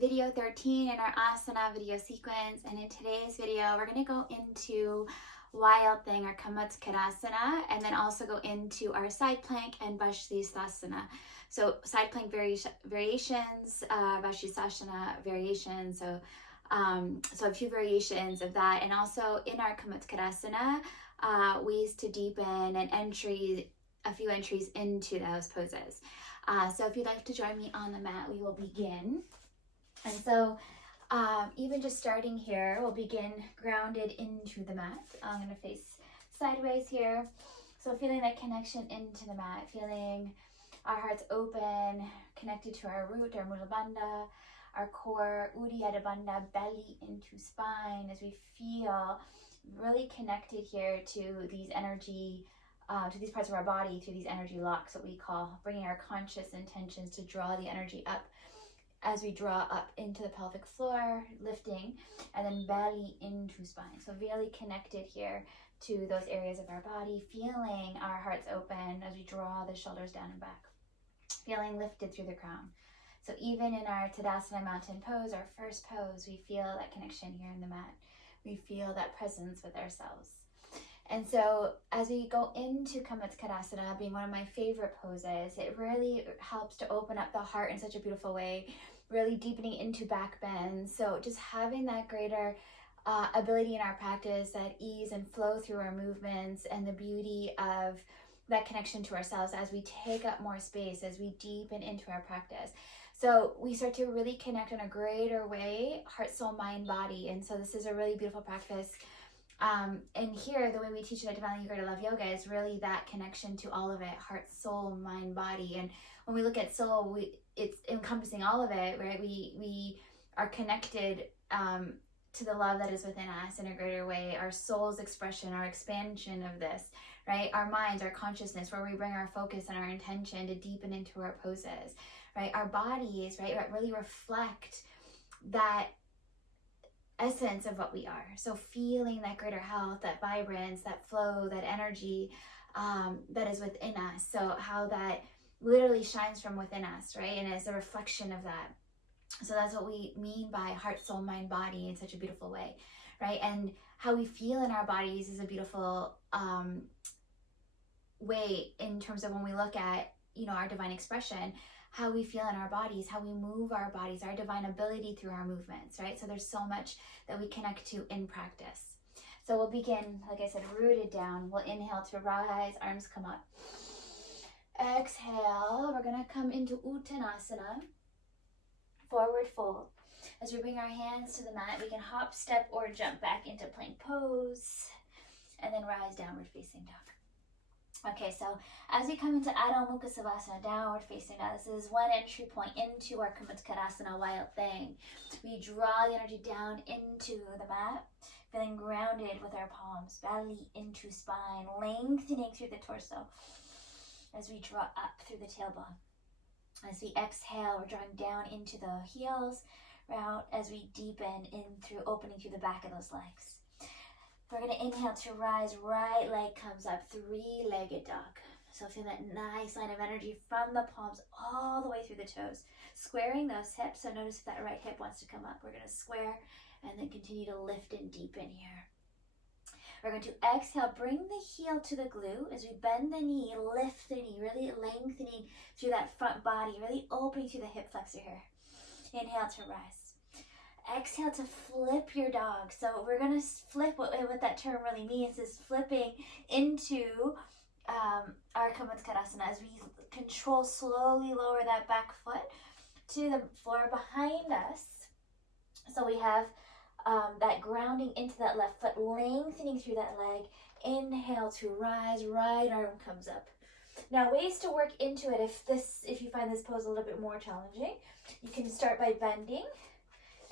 video 13 in our Asana video sequence, and in today's video we're going to go into Wild Thing or Camatkarasana, and then also go into our side plank and Vasisthasana. So side plank variations, Vasisthasana variations, so a few variations of that, and also in our Camatkarasana, ways to deepen and a few entries into those poses. So if you'd like to join me on the mat, we will begin. And so even just starting here, we'll begin grounded into the mat. I'm going to face sideways here. So feeling that connection into the mat, feeling our hearts open, connected to our root, our Mula Bandha, our core, Uddiyana Bandha, belly into spine, as we feel really connected here to these energy, to these parts of our body through these energy locks that we call, bringing our conscious intentions to draw the energy up as we draw up into the pelvic floor, lifting, and then belly into spine. So really connected here to those areas of our body, feeling our hearts open as we draw the shoulders down and back, feeling lifted through the crown. So even in our Tadasana mountain pose, our first pose, we feel that connection here in the mat. We feel that presence with ourselves. And so as we go into Camatkarasana, being one of my favorite poses, it really helps to open up the heart in such a beautiful way, really deepening into back bend. So just having that greater ability in our practice, that ease and flow through our movements, and the beauty of that connection to ourselves as we take up more space, as we deepen into our practice. So we start to really connect in a greater way, heart, soul, mind, body. And so this is a really beautiful practice. And here, the way we teach it at Divinely Greater Love Yoga is really that connection to all of it, heart, soul, mind, body. And when we look at soul, it's encompassing all of it, right? We are connected to the love that is within us in a greater way, our soul's expression, our expansion of this, right? Our minds, our consciousness, where we bring our focus and our intention to deepen into our poses, right? Our bodies, right, that really reflect that essence of what we are. So feeling that greater health, that vibrance, that flow, that energy that is within us. So how that literally shines from within us, right? And is a reflection of that. So that's what we mean by heart, soul, mind, body in such a beautiful way, right? And how we feel in our bodies is a beautiful way in terms of when we look at, our divine expression, how we feel in our bodies, how we move our bodies, our divine ability through our movements, right? So there's so much that we connect to in practice. So we'll begin, like I said, rooted down. We'll inhale to rise, arms come up. Exhale, we're gonna come into Uttanasana, forward fold. As we bring our hands to the mat, we can hop, step, or jump back into plank pose, and then rise, downward facing dog. Okay, so as we come into Adho Mukha Savasana, downward facing dog, this is one entry point into our Camatkarasana, Wild Thing. We draw the energy down into the mat, feeling grounded with our palms, belly into spine, lengthening through the torso as we draw up through the tailbone. As we exhale, we're drawing down into the heels, out as we deepen in through opening through the back of those legs. We're going to inhale to rise, right leg comes up, three-legged dog. So feel that nice line of energy from the palms all the way through the toes. Squaring those hips, so notice if that right hip wants to come up. We're going to square and then continue to lift and deepen here. We're going to exhale, bring the heel to the glute as we bend the knee, lift the knee, really lengthening through that front body, really opening through the hip flexor here. Inhale to rise. Exhale to flip your dog. So we're going to flip, what that term really means is flipping into our Camatkarasana as we control, slowly lower that back foot to the floor behind us. So we have that grounding into that left foot, lengthening through that leg. Inhale to rise, right arm comes up. Now, ways to work into it if you find this pose a little bit more challenging, you can start by bending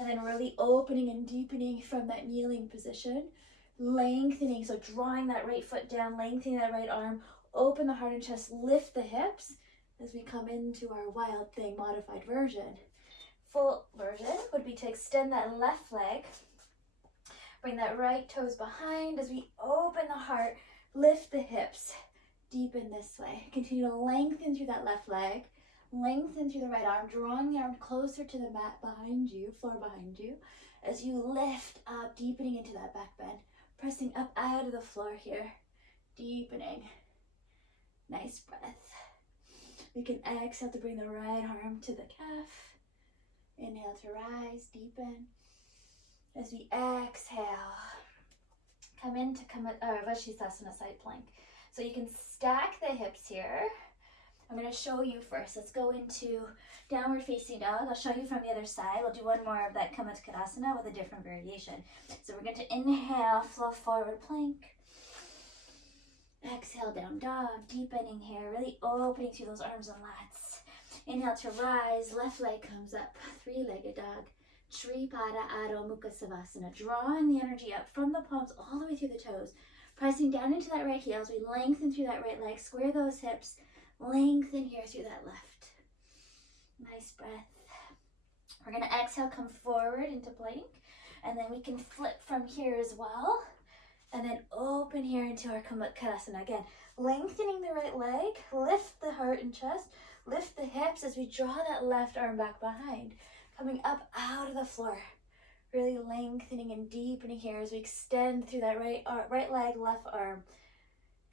and then really opening and deepening from that kneeling position, lengthening, so drawing that right foot down, lengthening that right arm, open the heart and chest, lift the hips as we come into our Wild Thing modified version. Full version would be to extend that left leg, bring that right toes behind as we open the heart, lift the hips, deepen this way. Continue to lengthen through that left leg, Lengthen through the right arm, drawing the arm closer to the mat behind you, floor behind you, as you lift up, deepening into that back bend, pressing up out of the floor here, deepening. Nice breath. We can exhale to bring the right arm to the calf. Inhale to rise, deepen. As we exhale, come into Vasisthasana, side plank. So you can stack the hips here. I'm going to show you first. Let's go into downward facing dog. I'll show you from the other side. We'll do one more of that Camatkarasana with a different variation. So we're going to inhale, flow forward plank. Exhale, down dog, deepening here, really opening through those arms and lats. Inhale to rise, left leg comes up, three-legged dog. Tripada Adho Mukha Savasana, drawing the energy up from the palms all the way through the toes, pressing down into that right heel as we lengthen through that right leg, square those hips, lengthen here through that left. Nice breath. We're going to exhale, come forward into plank, and then we can flip from here as well, and then open here into our Camatkarasana. Again, lengthening the right leg, lift the heart and chest, lift the hips as we draw that left arm back behind. Coming up out of the floor, really lengthening and deepening here as we extend through that right leg, left arm.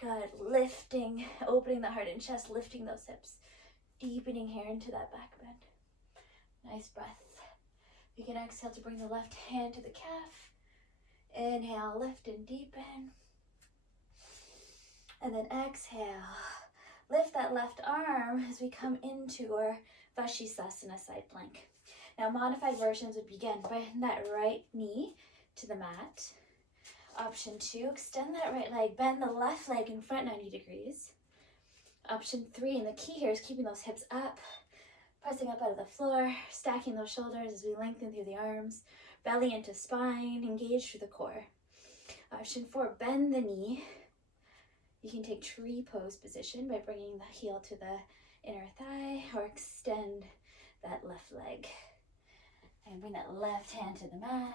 Good, lifting, opening the heart and chest, lifting those hips, deepening here into that back bend. Nice breath. We can exhale to bring the left hand to the calf. Inhale, lift and deepen. And then exhale, lift that left arm as we come into our Vasisthasana, side plank. Now, modified versions would begin by that right knee to the mat. Option 2, extend that right leg, bend the left leg in front 90 degrees. Option 3, and the key here is keeping those hips up, pressing up out of the floor, stacking those shoulders as we lengthen through the arms, belly into spine, engage through the core. Option 4, bend the knee. You can take tree pose position by bringing the heel to the inner thigh, or extend that left leg. And bring that left hand to the mat.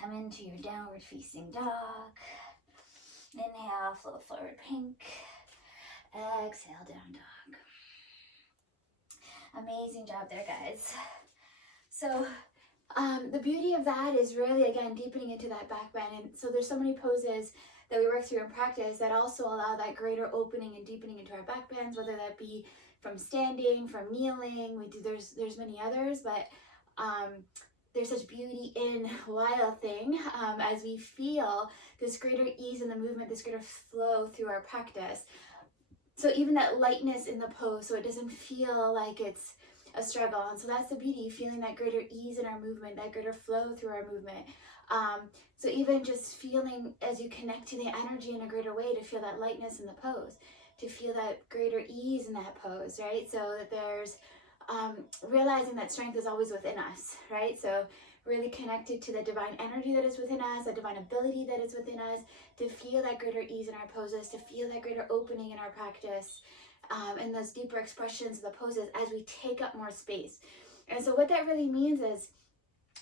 Come into your downward facing dog. Inhale, flow forward plank. Exhale, down dog. Amazing job there, guys. So the beauty of that is really, again, deepening into that back bend. And so there's so many poses that we work through in practice that also allow that greater opening and deepening into our back bends, whether that be from standing, from kneeling. There's many others, but there's such beauty in Wild Thing as we feel this greater ease in the movement, this greater flow through our practice. So even that lightness in the pose, so it doesn't feel like it's a struggle. And so that's the beauty, feeling that greater ease in our movement, that greater flow through our movement. So even just feeling as you connect to the energy in a greater way, to feel that lightness in the pose, to feel that greater ease in that pose, right? So that there's realizing that strength is always within us, right? So really connected to the divine energy that is within us, the divine ability that is within us, to feel that greater ease in our poses, to feel that greater opening in our practice, and those deeper expressions of the poses as we take up more space. And so what that really means is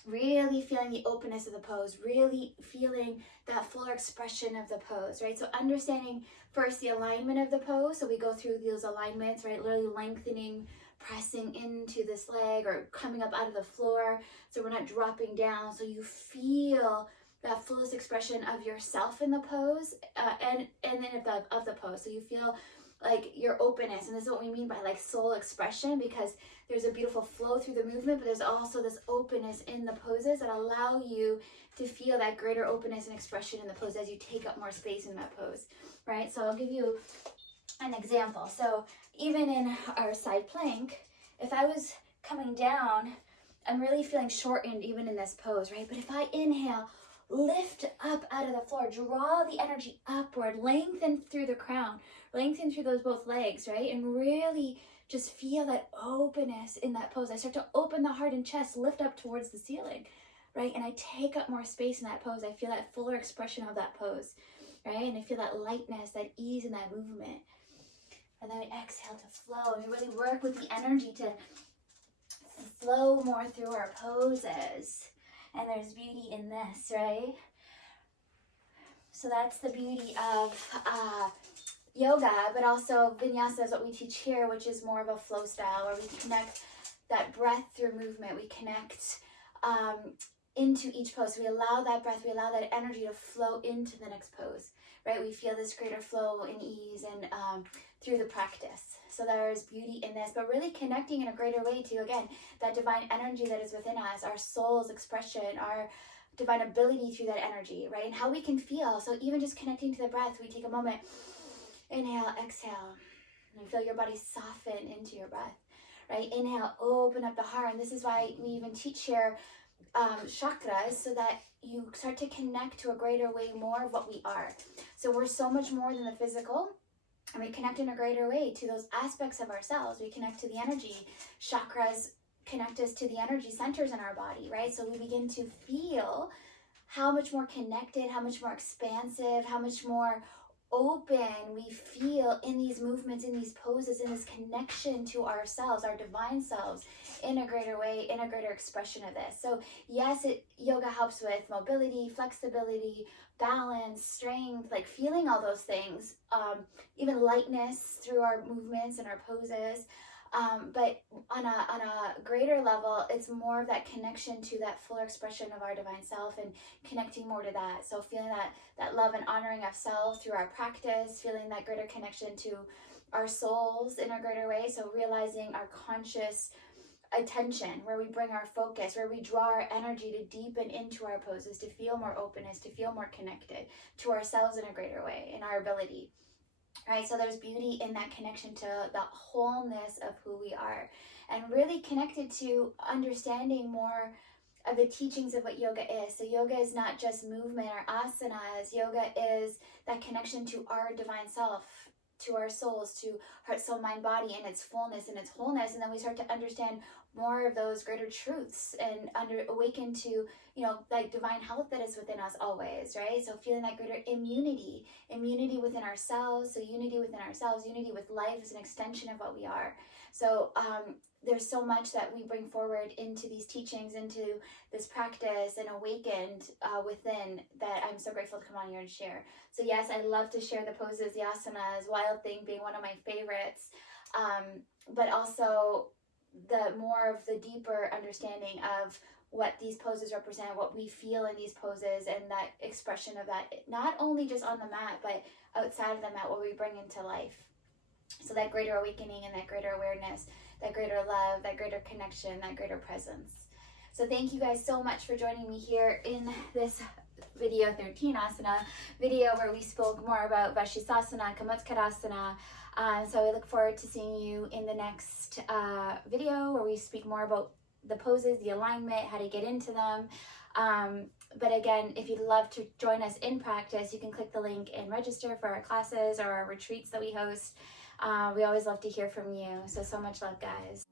really feeling the openness of the pose, really feeling that fuller expression of the pose, right? So understanding first the alignment of the pose. So we go through those alignments, right? Literally lengthening, pressing into this leg or coming up out of the floor. So we're not dropping down. So you feel that fullest expression of yourself in the pose and then of the pose. So you feel like your openness, and this is what we mean by like soul expression, because there's a beautiful flow through the movement, but there's also this openness in the poses that allow you to feel that greater openness and expression in the pose as you take up more space in that pose, right? So I'll give you an example. So even in our side plank, if I was coming down, I'm really feeling shortened even in this pose, right? But if I inhale, lift up out of the floor, draw the energy upward, lengthen through the crown, lengthen through those both legs, right? And really just feel that openness in that pose. I start to open the heart and chest, lift up towards the ceiling, right? And I take up more space in that pose. I feel that fuller expression of that pose, right? And I feel that lightness, that ease in that movement. And then we exhale to flow. We really work with the energy to flow more through our poses. And there's beauty in this, right? So that's the beauty of yoga, but also vinyasa is what we teach here, which is more of a flow style where we connect that breath through movement. We connect into each pose. We allow that breath, we allow that energy to flow into the next pose, right? We feel this greater flow and ease and through the practice. So there's beauty in this, but really connecting in a greater way to, again, that divine energy that is within us, our soul's expression, our divine ability through that energy, right? And how we can feel. So even just connecting to the breath, we take a moment, inhale, exhale, and feel your body soften into your breath, right? Inhale, open up the heart. And this is why we even teach here chakras, so that you start to connect to a greater way more of what we are. So we're so much more than the physical, and we connect in a greater way to those aspects of ourselves. We connect to the energy. Chakras connect us to the energy centers in our body, right? So we begin to feel how much more connected, how much more expansive, how much more open we feel in these movements, in these poses, in this connection to ourselves, our divine selves, in a greater way, in a greater expression of this. So yes, yoga helps with mobility, flexibility, balance, strength, like feeling all those things, even lightness through our movements and our poses. But on a greater level, it's more of that connection to that fuller expression of our divine self and connecting more to that. So feeling that love and honoring of self through our practice, feeling that greater connection to our souls in a greater way. So realizing our conscious attention, where we bring our focus, where we draw our energy to deepen into our poses, to feel more openness, to feel more connected to ourselves in a greater way, in our ability. Right, so there's beauty in that connection to the wholeness of who we are, and really connected to understanding more of the teachings of what yoga is. So yoga is not just movement or asanas. Yoga is that connection to our divine self, to our souls, to heart, soul, mind, body, in its fullness and its wholeness. And then we start to understand more of those greater truths and awaken to, like divine health that is within us always, right? So feeling that greater immunity within ourselves. So unity within ourselves, unity with life is an extension of what we are. So there's so much that we bring forward into these teachings, into this practice, and awakened within, that I'm so grateful to come on here and share. So yes, I love to share the poses, the asanas, Wild Thing being one of my favorites, but also the more of the deeper understanding of what these poses represent, what we feel in these poses, and that expression of that, not only just on the mat, but outside of the mat, what we bring into life. So that greater awakening and that greater awareness, that greater love, that greater connection, that greater presence. So thank you guys so much for joining me here in this video 13 asana video, where we spoke more about Vasisthasana, Camatkarasana. So I look forward to seeing you in the next video, where we speak more about the poses, the alignment, how to get into them. But again, if you'd love to join us in practice, you can click the link and register for our classes or our retreats that we host. We always love to hear from you. So much love, guys.